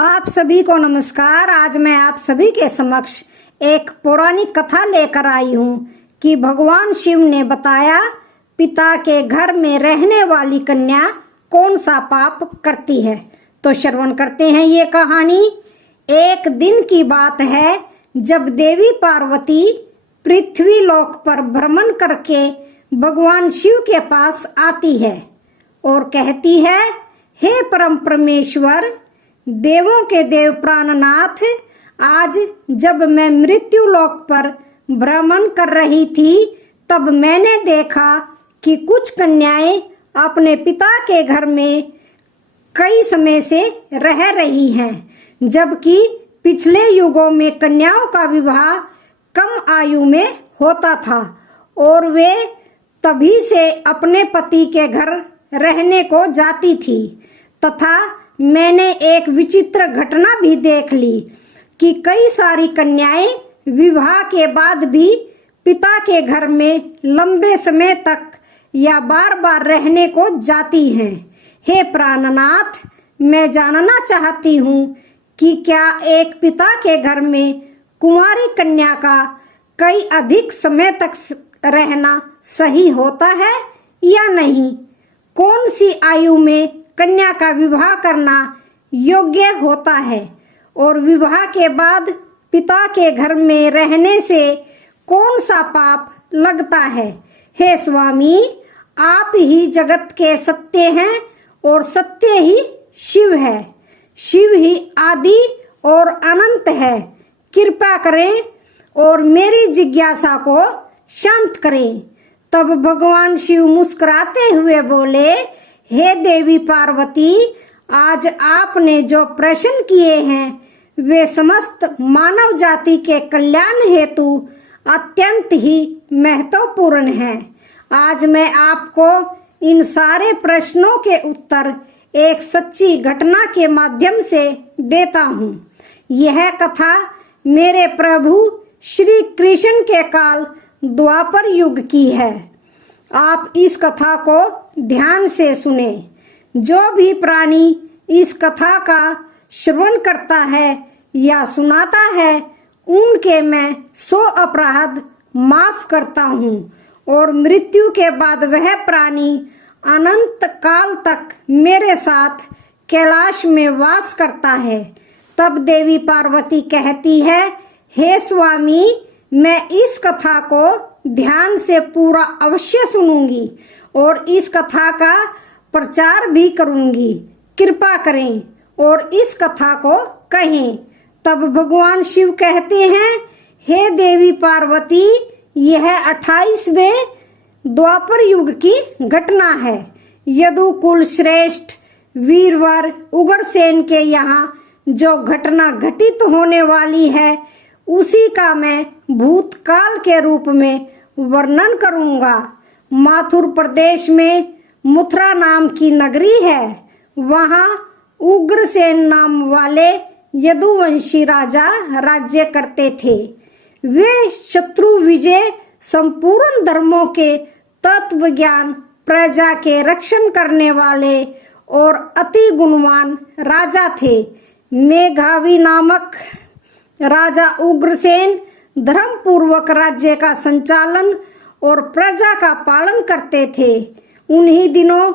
आप सभी को नमस्कार। आज मैं आप सभी के समक्ष एक पौराणिक कथा लेकर आई हूँ कि भगवान शिव ने बताया पिता के घर में रहने वाली कन्या कौन सा पाप करती है। तो श्रवण करते हैं ये कहानी। एक दिन की बात है जब देवी पार्वती पृथ्वी लोक पर भ्रमण करके भगवान शिव के पास आती है और कहती है, हे परम परमेश्वर, देवों के देव प्राणनाथ, आज जब मैं मृत्यु लोक पर भ्रमण कर रही थी तब मैंने देखा कि कुछ कन्याएं अपने पिता के घर में कई समय से रह रही हैं, जबकि पिछले युगों में कन्याओं का विवाह कम आयु में होता था और वे तभी से अपने पति के घर रहने को जाती थी। तथा मैंने एक विचित्र घटना भी देख ली कि कई सारी कन्याएं विवाह के बाद भी पिता के घर में लंबे समय तक या बार बार रहने को जाती हैं। हे प्राणनाथ, मैं जानना चाहती हूँ कि क्या एक पिता के घर में कुंवारी कन्या का कई अधिक समय तक रहना सही होता है या नहीं? कौन सी आयु में कन्या का विवाह करना योग्य होता है और विवाह के बाद पिता के घर में रहने से कौन सा पाप लगता है? हे स्वामी, आप ही जगत के सत्य हैं और सत्य ही शिव है। शिव ही आदि और अनंत है। कृपा करें और मेरी जिज्ञासा को शांत करें। तब भगवान शिव मुस्कुराते हुए बोले, हे देवी पार्वती, आज आपने जो प्रश्न किए हैं वे समस्त मानव जाति के कल्याण हेतु अत्यंत ही महत्वपूर्ण हैं। आज मैं आपको इन सारे प्रश्नों के उत्तर एक सच्ची घटना के माध्यम से देता हूँ। यह कथा मेरे प्रभु श्री कृष्ण के काल द्वापर युग की है। आप इस कथा को ध्यान से सुने। जो भी प्राणी इस कथा का श्रवण करता है या सुनाता है उनके मैं 100 अपराध माफ करता हूँ और मृत्यु के बाद वह प्राणी अनंत काल तक मेरे साथ कैलाश में वास करता है। तब देवी पार्वती कहती है, हे स्वामी, मैं इस कथा को ध्यान से पूरा अवश्य सुनूंगी और इस कथा का प्रचार भी करूंगी। कृपा करें और इस कथा को कहें। तब भगवान शिव कहते हैं, हे देवी पार्वती, यह 28वें द्वापर युग की घटना है। यदुकुल श्रेष्ठ वीरवर उग्रसेन के यहाँ जो घटना घटित होने वाली है उसी का मैं भूतकाल के रूप में वर्णन करूंगा। माथुर प्रदेश में मथुरा नाम की नगरी है। वहाँ उग्रसेन नाम वाले यदुवंशी राजा राज्य करते थे। वे शत्रु विजय, संपूर्ण धर्मों के तत्व ज्ञान, प्रजा के रक्षण करने वाले और अति गुणवान राजा थे। मेघावी नामक राजा उग्रसेन धर्म पूर्वक राज्य का संचालन और प्रजा का पालन करते थे। उन्हीं दिनों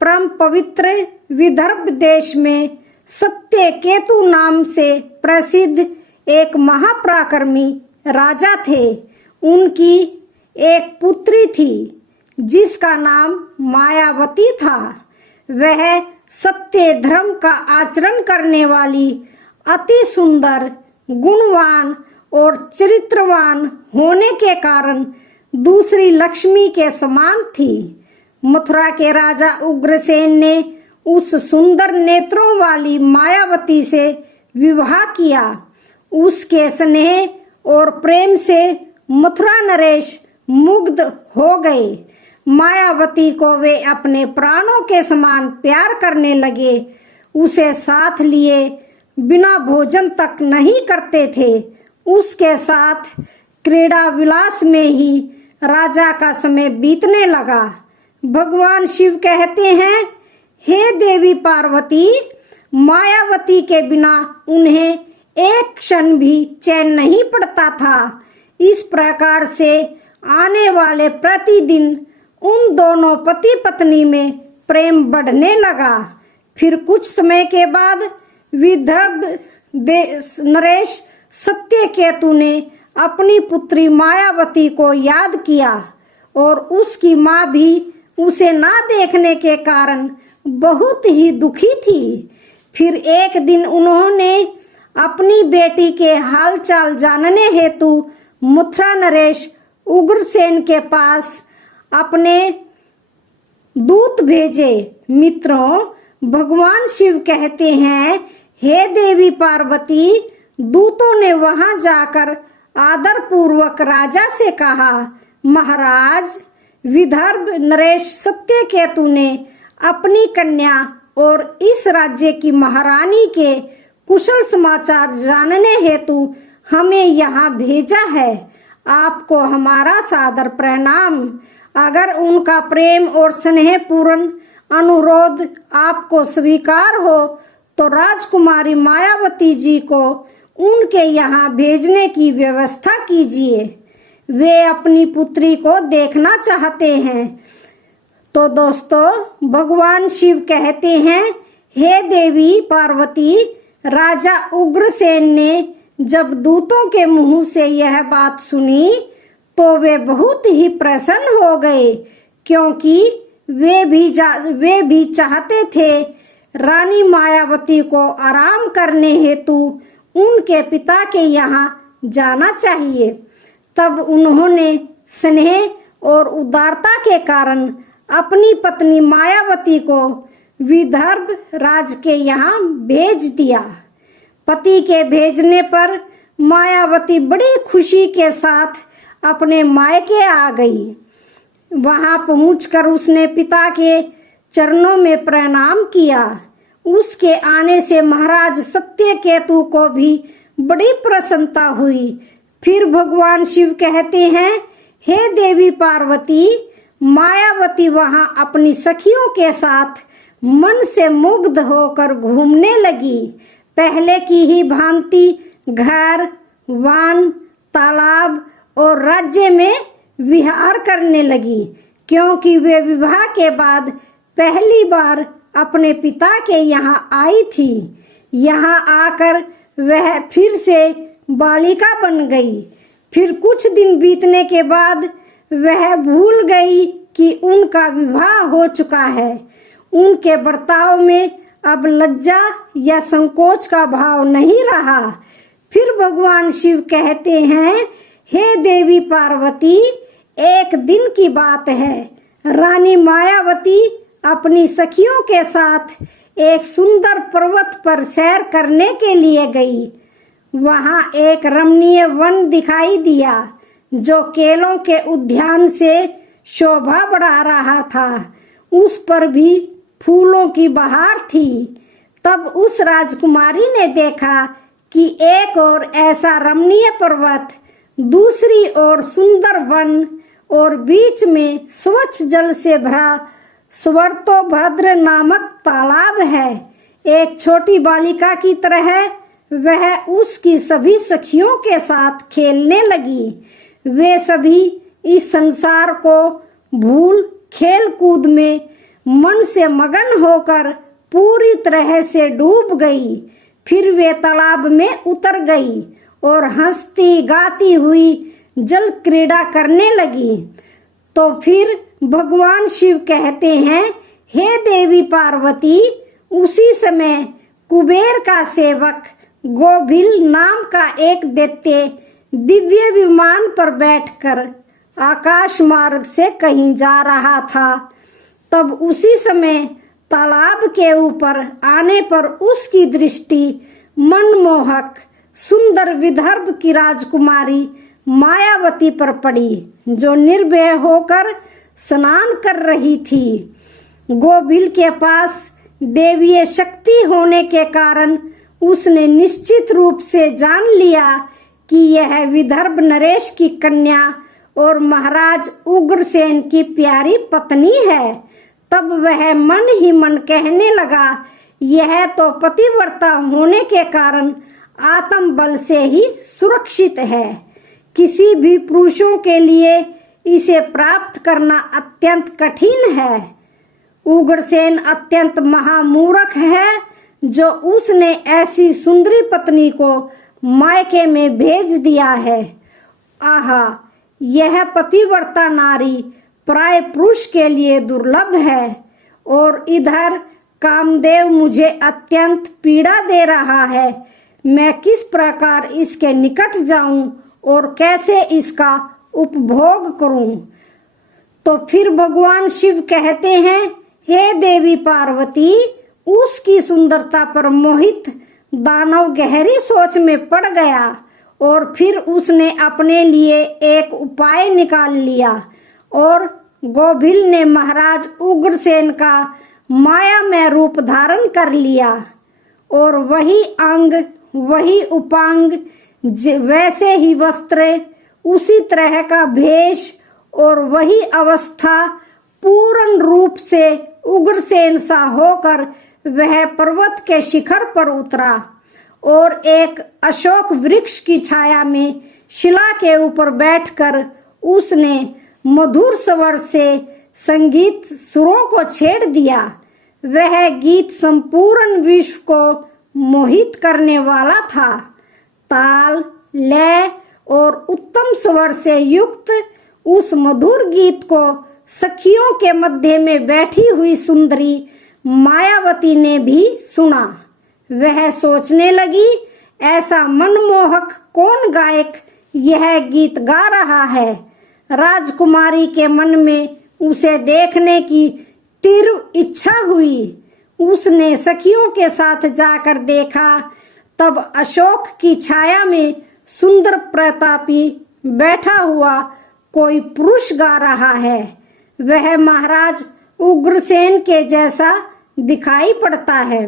परम पवित्र विदर्भ देश में सत्य केतु नाम से प्रसिद्ध एक महापराक्रमी राजा थे। उनकी एक पुत्री थी जिसका नाम मायावती था। वह सत्य धर्म का आचरण करने वाली अति सुंदर, गुणवान और चरित्रवान होने के कारण दूसरी लक्ष्मी के समान थी। मथुरा के राजा उग्रसेन ने उस सुंदर नेत्रों वाली मायावती से विवाह किया। उसके स्नेह और प्रेम से मथुरा नरेश मुग्ध हो गए। मायावती को वे अपने प्राणों के समान प्यार करने लगे। उसे साथ लिए बिना भोजन तक नहीं करते थे। उसके साथ क्रीड़ा विलास में ही राजा का समय बीतने लगा। भगवान शिव कहते हैं, हे देवी पार्वती, मायावती के बिना उन्हें एक क्षण भी चैन नहीं पड़ता था। इस प्रकार से आने वाले प्रतिदिन उन दोनों पति पत्नी में प्रेम बढ़ने लगा। फिर कुछ समय के बाद विदर्भ नरेश सत्यकेतु ने अपनी पुत्री मायावती को याद किया और उसकी माँ भी उसे ना देखने के कारण बहुत ही दुखी थी। फिर एक दिन उन्होंने अपनी बेटी के हालचाल जानने हेतु मथुरा नरेश उग्रसेन के पास अपने दूत भेजे। मित्रों, भगवान शिव कहते हैं, हे देवी पार्वती, दूतों ने वहां जाकर आदर पूर्वक राजा से कहा, महाराज, विदर्भ नरेश सत्यकेतु ने अपनी कन्या और इस राज्य की महारानी के कुशल समाचार जानने हेतु हमें यहाँ भेजा है। आपको हमारा सादर प्रणाम। अगर उनका प्रेम और स्नेह पूर्ण अनुरोध आपको स्वीकार हो तो राजकुमारी मायावती जी को उनके यहाँ भेजने की व्यवस्था कीजिए। वे अपनी पुत्री को देखना चाहते हैं। तो दोस्तों, भगवान शिव कहते हैं, हे देवी पार्वती, राजा उग्रसेन ने जब दूतों के मुंह से यह बात सुनी तो वे बहुत ही प्रसन्न हो गए, क्योंकि वे भी चाहते थे रानी मायावती को आराम करने हेतु उनके पिता के यहाँ जाना चाहिए। तब उन्होंने स्नेह और उदारता के कारण अपनी पत्नी मायावती को विदर्भ राज के यहाँ भेज दिया। पति के भेजने पर मायावती बड़ी खुशी के साथ अपने मायके आ गई। वहां पहुंचकर उसने पिता के चरणों में प्रणाम किया। उसके आने से महाराज सत्यकेतु को भी बड़ी प्रसन्नता हुई। फिर भगवान शिव कहते हैं, हे देवी पार्वती, मायावती वहां अपनी सखियों के साथ मन से मुग्ध होकर घूमने लगी। पहले की ही भांति घर, वन, तालाब और राज्य में विहार करने लगी, क्योंकि वे विवाह के बाद पहली बार अपने पिता के यहाँ आई थी। यहाँ आकर वह फिर से बालिका बन गई। फिर कुछ दिन बीतने के बाद वह भूल गई कि उनका विवाह हो चुका है। उनके बर्ताव में अब लज्जा या संकोच का भाव नहीं रहा। फिर भगवान शिव कहते हैं, हे देवी पार्वती, एक दिन की बात है, रानी मायावती अपनी सखियों के साथ एक सुंदर पर्वत पर सैर करने के लिए गई। वहां एक रमणीय वन दिखाई दिया जो केलों के उद्यान से शोभा बढ़ा रहा था। उस पर भी फूलों की बहार थी। तब उस राजकुमारी ने देखा कि एक और ऐसा रमणीय पर्वत, दूसरी ओर सुंदर वन और बीच में स्वच्छ जल से भरा स्वर्तोभद्र नामक तालाब है। एक छोटी बालिका की तरह वह उसकी सभी सखियों के साथ खेलने लगी। वे सभी इस संसार को भूल खेल कूद में मन से मगन होकर पूरी तरह से डूब गई। फिर वे तालाब में उतर गई और हंसती गाती हुई जल क्रीड़ा करने लगी। तो फिर भगवान शिव कहते हैं, हे देवी पार्वती, उसी समय कुबेर का सेवक गोभिल नाम का एक दैत्य दिव्य विमान पर बैठकर आकाश मार्ग से कहीं जा रहा था। तब उसी समय तालाब के ऊपर आने पर उसकी दृष्टि मनमोहक सुंदर विदर्भ की राजकुमारी मायावती पर पड़ी, जो निर्भय होकर स्नान कर रही थी। गोभिल के पास देवीय शक्ति होने के कारण उसने निश्चित रूप से जान लिया कि यह विदर्भ नरेश की कन्या और महाराज उग्रसेन की प्यारी पत्नी है। तब वह मन ही मन कहने लगा, यह तो पतिव्रता होने के कारण आत्म बल से ही सुरक्षित है। किसी भी पुरुषों के लिए इसे प्राप्त करना अत्यंत कठिन है। उग्रसेन अत्यंत महामूर्ख है जो उसने ऐसी सुंदरी पत्नी को मायके में भेज दिया है। आहा, यह पतिव्रता नारी प्राय पुरुष के लिए दुर्लभ है। और इधर कामदेव मुझे अत्यंत पीड़ा दे रहा है। मैं किस प्रकार इसके निकट जाऊं और कैसे इसका उपभोग करूं? तो फिर भगवान शिव कहते हैं, हे देवी पार्वती, उसकी सुंदरता पर मोहित दानव गहरी सोच में पड़ गया और फिर उसने अपने लिए एक उपाय निकाल लिया और गोभिल ने महाराज उग्रसेन का मायामय रूप धारण कर लिया और वही अंग, वही उपांग, वैसे ही वस्त्र, उसी तरह का भेष और वही अवस्था पूर्ण रूप से उग्रसेन सा होकर वह पर्वत के शिखर पर उतरा और एक अशोक वृक्ष की छाया में शिला के ऊपर बैठकर उसने मधुर स्वर से संगीत सुरों को छेड़ दिया। वह गीत संपूर्ण विश्व को मोहित करने वाला था। ताल, लय और उत्तम स्वर से युक्त उस मधुर गीत को सखियों के मध्य में बैठी हुई सुंदरी मायावती ने भी सुना। वह सोचने लगी, ऐसा मनमोहक कौन गायक यह गीत गा रहा है। राजकुमारी के मन में उसे देखने की तीव्र इच्छा हुई। उसने सखियों के साथ जाकर देखा, तब अशोक की छाया में सुंदर प्रतापी बैठा हुआ कोई पुरुष गा रहा है। वह महाराज उग्रसेन के जैसा दिखाई पड़ता है।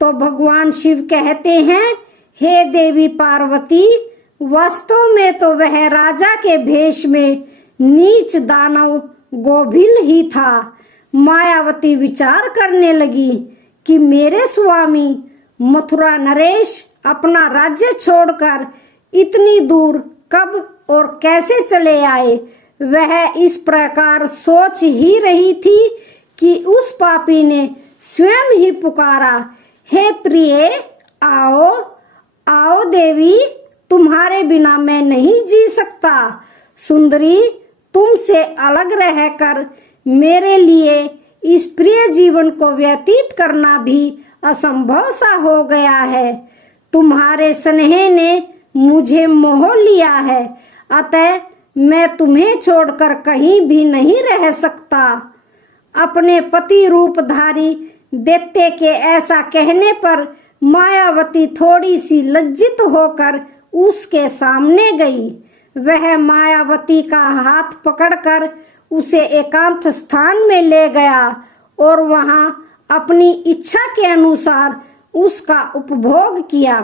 तो भगवान शिव कहते हैं, हे देवी पार्वती, वास्तव में तो वह राजा के भेष में नीच दानव गोभिल ही था। मायावती विचार करने लगी कि मेरे स्वामी मथुरा नरेश अपना राज्य छोड़कर इतनी दूर कब और कैसे चले आए। वह इस प्रकार सोच ही रही थी कि उस पापी ने स्वयं ही पुकारा, हे प्रिय, आओ आओ देवी, तुम्हारे बिना मैं नहीं जी सकता। सुंदरी, तुमसे अलग रहकर मेरे लिए इस प्रिय जीवन को व्यतीत करना भी असंभव सा हो गया है। तुम्हारे स्नेह ने मुझे मोह लिया है, अतः मैं तुम्हें छोड़कर कहीं भी नहीं रह सकता। अपने पति रूपधारी दैत्य के ऐसा कहने पर मायावती थोड़ी सी लज्जित होकर उसके सामने गई। वह मायावती का हाथ पकड़कर उसे एकांत स्थान में ले गया और वहां अपनी इच्छा के अनुसार उसका उपभोग किया।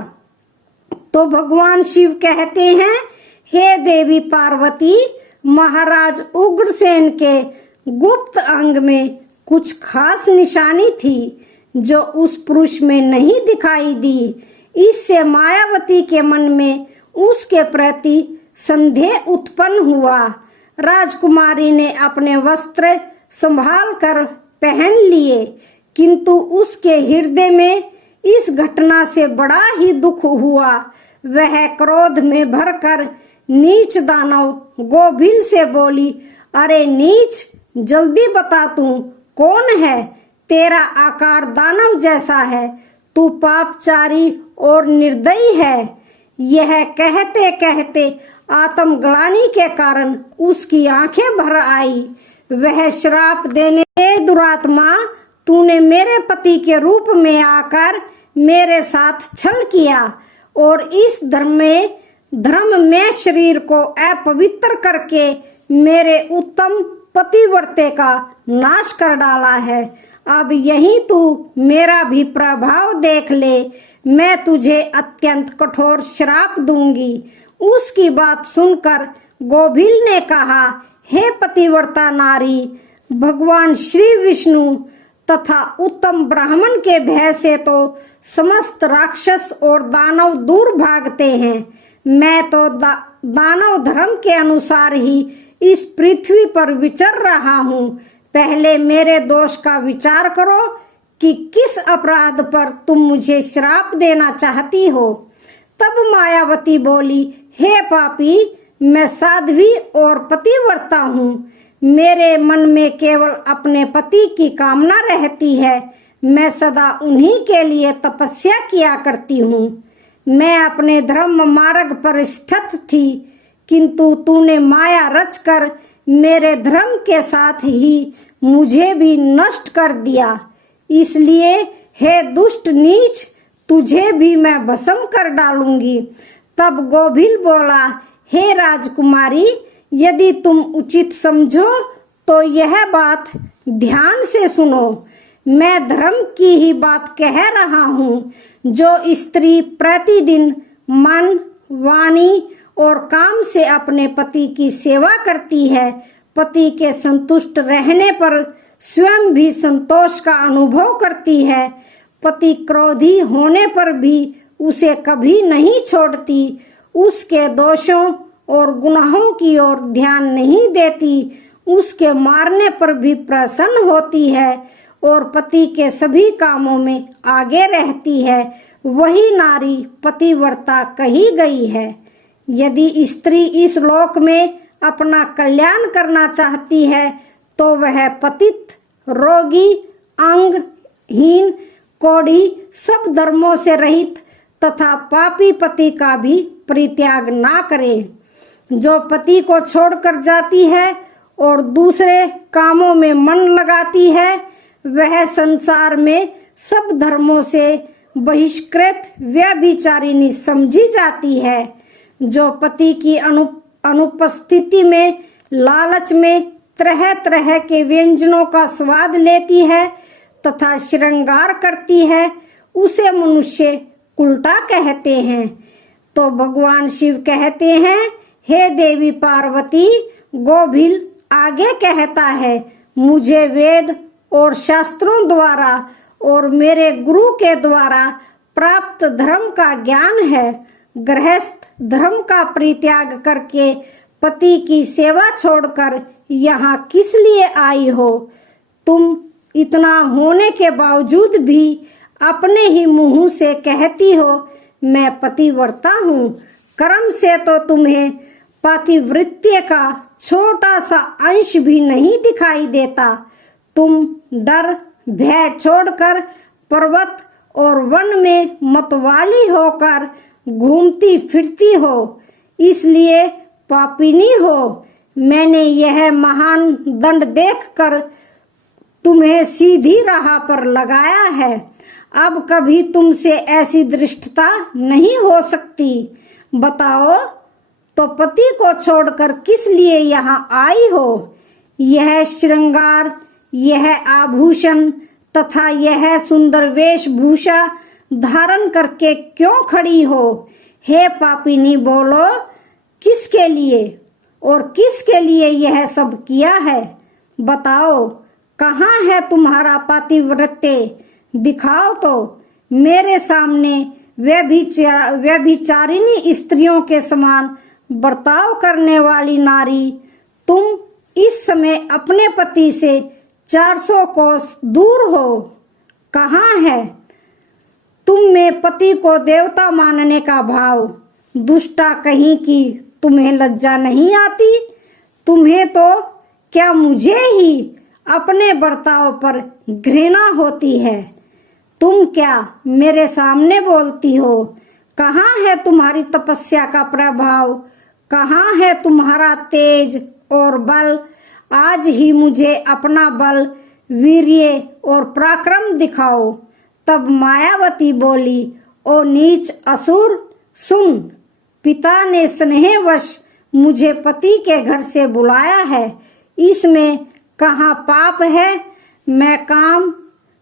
तो भगवान शिव कहते हैं, हे देवी पार्वती, महाराज उग्रसेन के गुप्त अंग में कुछ खास निशानी थी जो उस पुरुष में नहीं दिखाई दी। इससे मायावती के मन में उसके प्रति संदेह उत्पन्न हुआ। राजकुमारी ने अपने वस्त्र संभाल कर पहन लिए, किंतु उसके हृदय में इस घटना से बड़ा ही दुख हुआ। वह क्रोध में भरकर नीच दानव गोभिल से बोली, अरे नीच, जल्दी बता तू कौन है। तेरा आकार दानव जैसा है, तू पापचारी और निर्दयी है। यह कहते कहते आत्मग्लानि के कारण उसकी आंखें भर आई। वह श्राप देने, दुरात्मा, तूने मेरे पति के रूप में आकर मेरे साथ छल किया और इस धर्म में शरीर को अपवित्र करके मेरे उत्तम पतिव्रते का नाश कर डाला है। अब यही तू मेरा भी प्रभाव देख ले, मैं तुझे अत्यंत कठोर श्राप दूंगी। उसकी बात सुनकर गोभिल ने कहा, हे पतिव्रता नारी, भगवान श्री विष्णु तथा उत्तम ब्राह्मण के भय से तो समस्त राक्षस और दानव दूर भागते हैं। मैं तो दानव धर्म के अनुसार ही इस पृथ्वी पर विचर रहा हूँ। पहले मेरे दोष का विचार करो कि किस अपराध पर तुम मुझे श्राप देना चाहती हो। तब मायावती बोली, हे पापी, मैं साध्वी और पतिव्रता हूँ। मेरे मन में केवल अपने पति की कामना रहती है। मैं सदा उन्हीं के लिए तपस्या किया करती हूँ। मैं अपने धर्म मार्ग पर स्थित थी, किंतु तूने माया रचकर मेरे धर्म के साथ ही मुझे भी नष्ट कर दिया। इसलिए हे दुष्ट नीच, तुझे भी मैं भस्म कर डालूंगी। तब गोभिल बोला, हे राजकुमारी, यदि तुम उचित समझो तो यह बात ध्यान से सुनो। मैं धर्म की ही बात कह रहा हूँ। जो स्त्री प्रतिदिन मन, वाणी और काम से अपने पति की सेवा करती है, पति के संतुष्ट रहने पर स्वयं भी संतोष का अनुभव करती है, पति क्रोधी होने पर भी उसे कभी नहीं छोड़ती, उसके दोषों और गुनाहों की ओर ध्यान नहीं देती, उसके मारने पर भी प्रसन्न होती है और पति के सभी कामों में आगे रहती है, वही नारी पतिव्रता कही गई है। यदि स्त्री इस लोक में अपना कल्याण करना चाहती है तो वह पतित, रोगी, अंगहीन, कोढ़ी, सब धर्मों से रहित तथा पापी पति का भी परित्याग ना करे। जो पति को छोड़कर जाती है और दूसरे कामों में मन लगाती है, वह संसार में सब धर्मों से बहिष्कृत व्यभिचारिणी समझी जाती है। जो पति की अनुपस्थिति में लालच में तरह तरह के व्यंजनों का स्वाद लेती है तथा श्रृंगार करती है, उसे मनुष्य उल्टा कहते हैं। तो भगवान शिव कहते हैं, हे देवी पार्वती, गोभिल आगे कहता है, मुझे वेद और शास्त्रों द्वारा और मेरे गुरु के द्वारा प्राप्त धर्म का ज्ञान है। गृहस्थ धर्म का परित्याग करके पति की सेवा छोड़कर यहाँ किस लिए आई हो? तुम इतना होने के बावजूद भी अपने ही मुंह से कहती हो मैं पतिव्रता हूँ। कर्म से तो तुम्हें पातिव्रत्य का छोटा सा अंश भी नहीं दिखाई देता। तुम डर भय छोड़कर पर्वत और वन में मतवाली होकर घूमती फिरती हो, इसलिए पापिनी हो। मैंने यह महान दंड देखकर तुम्हें सीधी राह पर लगाया है। अब कभी तुमसे ऐसी दृष्टता नहीं हो सकती। बताओ तो पति को छोड़कर किस लिए यहाँ आई हो? यह श्रृंगार, यह आभूषण तथा यह सुंदर वेशभूषा धारण करके क्यों खड़ी हो? हे पापिनी, बोलो किसके लिए और किसके लिए यह सब किया है? बताओ कहाँ है तुम्हारा पातिव्रत्य? दिखाओ तो मेरे सामने व्यभिचारिणी स्त्रियों के समान बर्ताव करने वाली नारी, तुम इस समय अपने पति से 400 कोस दूर हो। कहाँ है तुम में पति को देवता मानने का भाव? दुष्टा कहीं की, तुम्हें लज्जा नहीं आती? तुम्हें तो क्या मुझे ही अपने बर्ताव पर घृणा होती है? तुम क्या मेरे सामने बोलती हो? कहाँ है तुम्हारी तपस्या का प्रभाव? कहाँ है तुम्हारा तेज और बल? आज ही मुझे अपना बल, वीर्य और पराक्रम दिखाओ। तब मायावती बोली, ओ नीच असुर, सुन, पिता ने स्नेहवश मुझे पति के घर से बुलाया है। इसमें कहाँ पाप है? मैं काम,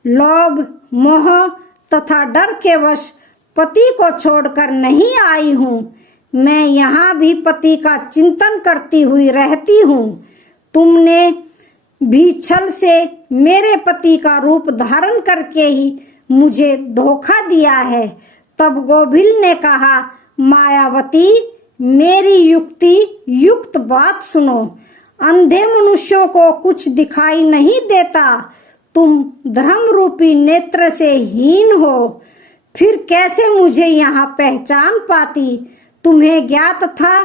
लोभ, मोह तथा डर के वश पति को छोड़कर नहीं आई हूँ। मैं यहाँ भी पति का चिंतन करती हुई रहती हूँ। तुमने भी छल से मेरे पति का रूप धारण करके ही मुझे धोखा दिया है। तब गोभिल ने कहा, मायावती, मेरी युक्ति युक्त बात सुनो। अंधे मनुष्यों को कुछ दिखाई नहीं देता। तुम धर्म रूपी नेत्र से हीन हो, फिर कैसे मुझे यहाँ पहचान पाती? तुम्हें ज्ञात था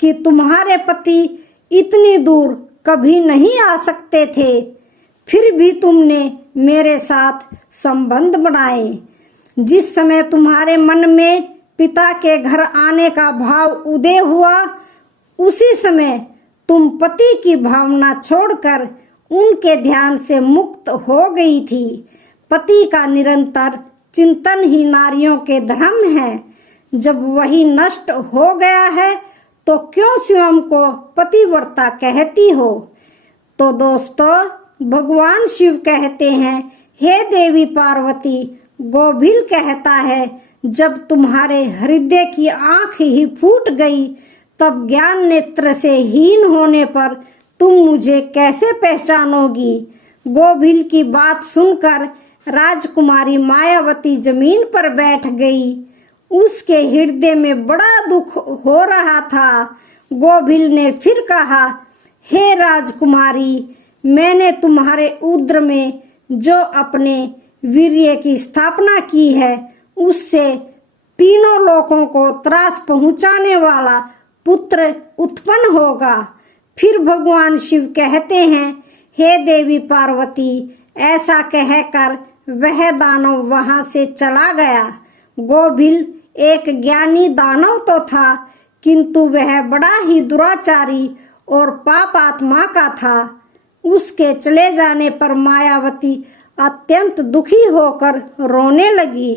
कि तुम्हारे पति इतनी दूर कभी नहीं आ सकते थे, फिर भी तुमने मेरे साथ संबंध बनाए। जिस समय तुम्हारे मन में पिता के घर आने का भाव उदय हुआ, उसी समय तुम पति की भावना छोड़कर उनके ध्यान से मुक्त हो गई थी। पति का निरंतर चिंतन ही नारियों के धर्म है। जब वही नष्ट हो गया है तो क्यों स्वयं को पतिव्रता कहती हो? तो दोस्तों, भगवान शिव कहते हैं, हे देवी पार्वती, गोभिल कहता है, जब तुम्हारे हृदय की आंख ही फूट गई, तब ज्ञान नेत्र से हीन होने पर तुम मुझे कैसे पहचानोगी? गोभिल की बात सुनकर राजकुमारी मायावती जमीन पर बैठ गई। उसके हृदय में बड़ा दुख हो रहा था। गोभिल ने फिर कहा, हे राजकुमारी, मैंने तुम्हारे उदर में जो अपने वीर्य की स्थापना की है, उससे तीनों लोकों को त्रास पहुंचाने वाला पुत्र उत्पन्न होगा। फिर भगवान शिव कहते हैं, हे देवी पार्वती, ऐसा कहकर वह दानव वहां से चला गया। गोभिल एक ज्ञानी दानव तो था, किंतु वह बड़ा ही दुराचारी और पापात्मा का था। उसके चले जाने पर मायावती अत्यंत दुखी होकर रोने लगी,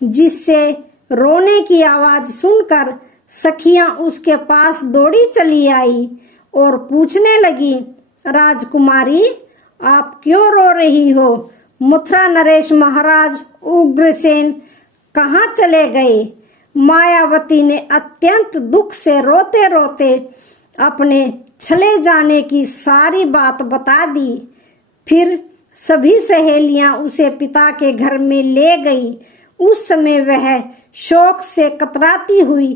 जिससे रोने की आवाज सुनकर सखियां उसके पास दौड़ी चली आई और पूछने लगी, राजकुमारी, आप क्यों रो रही हो? मथुरा नरेश महाराज उग्रसेन कहाँ चले गए? मायावती ने अत्यंत दुख से रोते रोते अपने चले जाने की सारी बात बता दी। फिर सभी सहेलियां उसे पिता के घर में ले गई। उस समय वह शोक से कतराती हुई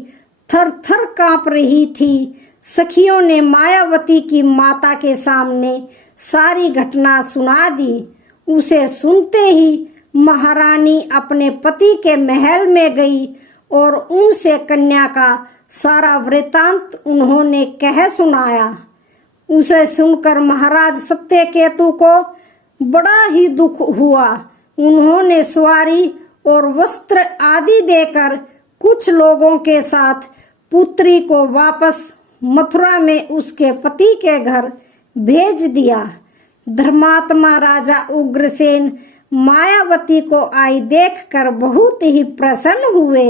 थर थर कांप रही थी। सखियों ने मायावती की माता के सामने सारी घटना सुना दी। उसे सुनते ही महारानी अपने पति के महल में गई और उनसे कन्या का सारा वृतांत उन्होंने कह सुनाया। उसे सुनकर महाराज सत्यकेतु को बड़ा ही दुख हुआ। उन्होंने सवारी और वस्त्र आदि देकर कुछ लोगों के साथ पुत्री को वापस मथुरा में उसके पति के घर भेज दिया। धर्मात्मा राजा उग्रसेन मायावती को आई देखकर बहुत ही प्रसन्न हुए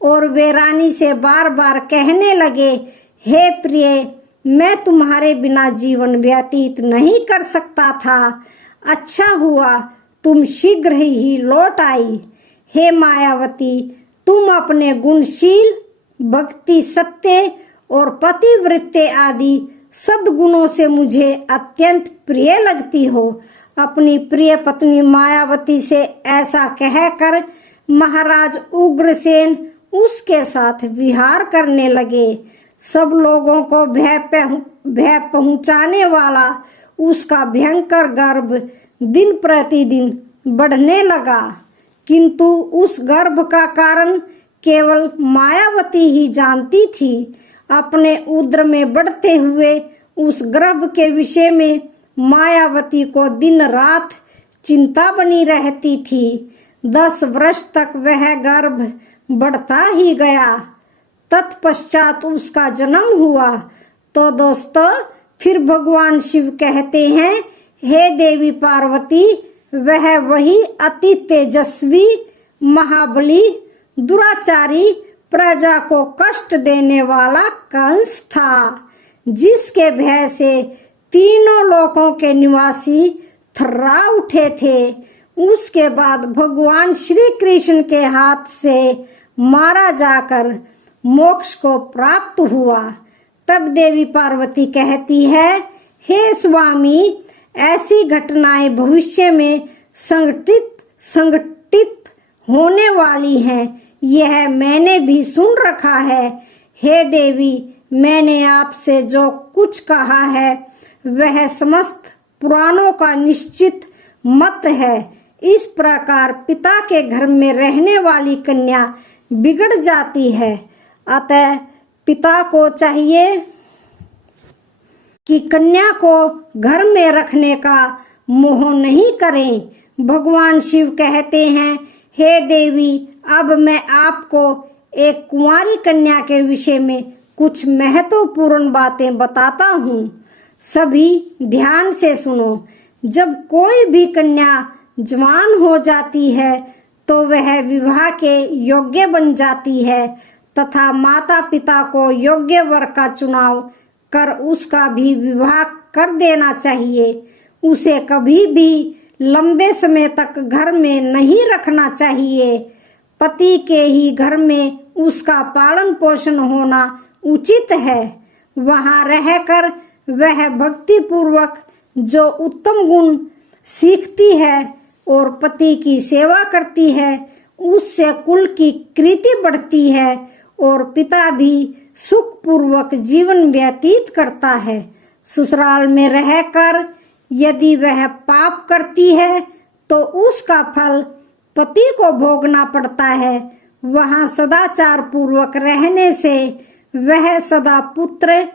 और वे रानी से बार बार कहने लगे, हे प्रिय, मैं तुम्हारे बिना जीवन व्यतीत नहीं कर सकता था। अच्छा हुआ तुम शीघ्र ही लौट आई। हे मायावती, तुम अपने गुणशील, भक्ति, सत्य और पतिव्रत्य आदि सद्गुणों से मुझे अत्यंत प्रिय लगती हो। अपनी प्रिय पत्नी मायावती से ऐसा कहकर महाराज उग्रसेन उसके साथ विहार करने लगे। सब लोगों को भय पहुंचाने वाला उसका भयंकर गर्भ दिन प्रतिदिन बढ़ने लगा, किंतु उस गर्भ का कारण केवल मायावती ही जानती थी। अपने उदर में बढ़ते हुए उस गर्भ के विषय में मायावती को दिन रात चिंता बनी रहती थी। 10 वर्ष तक वह गर्भ बढ़ता ही गया। तत्पश्चात उसका जन्म हुआ। तो दोस्तों, फिर भगवान शिव कहते हैं, हे देवी पार्वती, वह वही अति तेजस्वी, महाबली, दुराचारी, प्रजा को कष्ट देने वाला कंस था, जिसके भय से तीनों लोकों के निवासी थर्रा उठे थे। उसके बाद भगवान श्री कृष्ण के हाथ से मारा जाकर मोक्ष को प्राप्त हुआ। तब देवी पार्वती कहती है, हे स्वामी, ऐसी घटनाएं भविष्य में संघटित होने वाली हैं, यह मैंने भी सुन रखा है। हे देवी, मैंने आपसे जो कुछ कहा है वह समस्त पुराणों का निश्चित मत है। इस प्रकार पिता के घर में रहने वाली कन्या बिगड़ जाती है। अतः पिता को चाहिए कि कन्या को घर में रखने का मोह नहीं करें। भगवान शिव कहते हैं, हे देवी, अब मैं आपको एक कुंवारी कन्या के विषय में कुछ महत्वपूर्ण बातें बताता हूँ। सभी ध्यान से सुनो। जब कोई भी कन्या जवान हो जाती है तो वह विवाह के योग्य बन जाती है तथा माता पिता को योग्य वर का चुनाव कर उसका भी विवाह कर देना चाहिए। उसे कभी भी लंबे समय तक घर में नहीं रखना चाहिए। पति के ही घर में उसका पालन पोषण होना उचित है। वहां रहकर वह भक्ति पूर्वक जो उत्तम गुण सीखती है और पति की सेवा करती है, उससे कुल की कीर्ति बढ़ती है और पिता भी सुख पूर्वक जीवन व्यतीत करता है। ससुराल में रहकर यदि वह पाप करती है तो उसका फल पति को भोगना पड़ता है। वहां सदाचार पूर्वक रहने से वह सदा पुत्र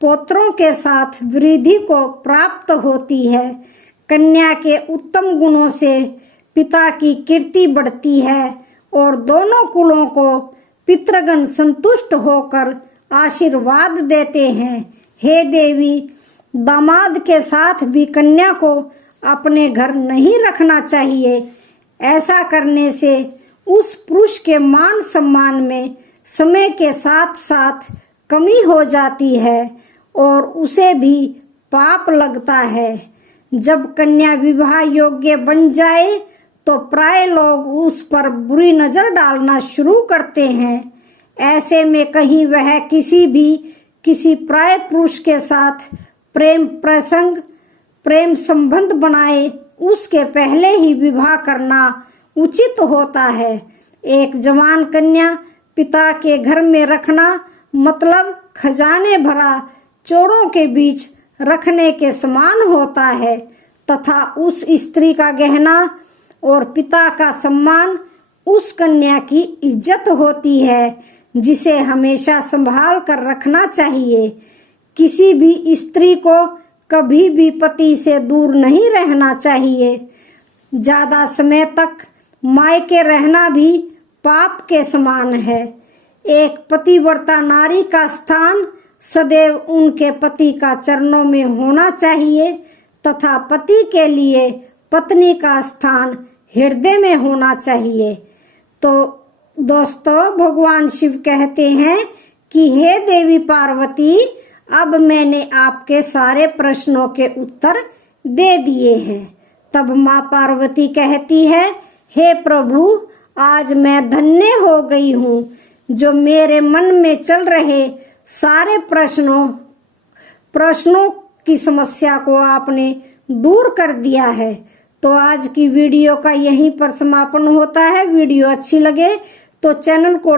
पौत्रों के साथ वृद्धि को प्राप्त होती है। कन्या के उत्तम गुणों से पिता की कीर्ति बढ़ती है और दोनों कुलों को पितृगण संतुष्ट होकर आशीर्वाद देते हैं। हे देवी, दामाद के साथ भी कन्या को अपने घर नहीं रखना चाहिए। ऐसा करने से उस पुरुष के मान सम्मान में समय के साथ साथ कमी हो जाती है और उसे भी पाप लगता है। जब कन्या विवाह योग्य बन जाए तो प्राय लोग उस पर बुरी नजर डालना शुरू करते हैं। ऐसे में कहीं वह किसी प्राय पुरुष के साथ प्रेम संबंध बनाए, उसके पहले ही विवाह करना उचित होता है। एक जवान कन्या पिता के घर में रखना मतलब खजाने भरा चोरों के बीच रखने के समान होता है तथा उस स्त्री का गहना और पिता का सम्मान उस कन्या की इज्जत होती है जिसे हमेशा संभाल कर रखना चाहिए। किसी भी स्त्री को कभी भी पति से दूर नहीं रहना चाहिए। ज्यादा समय तक मायके रहना भी पाप के समान है। एक पतिव्रता नारी का स्थान सदैव उनके पति का चरणों में होना चाहिए तथा पति के लिए पत्नी का स्थान हृदय में होना चाहिए। तो दोस्तों, भगवान शिव कहते हैं कि हे देवी पार्वती, अब मैंने आपके सारे प्रश्नों के उत्तर दे दिए हैं। तब माँ पार्वती कहती है, हे प्रभु, आज मैं धन्य हो गई हूँ जो मेरे मन में चल रहे सारे प्रश्नों की समस्या को आपने दूर कर दिया है। तो आज की वीडियो का यहीं पर समापन होता है। वीडियो अच्छी लगे तो चैनल को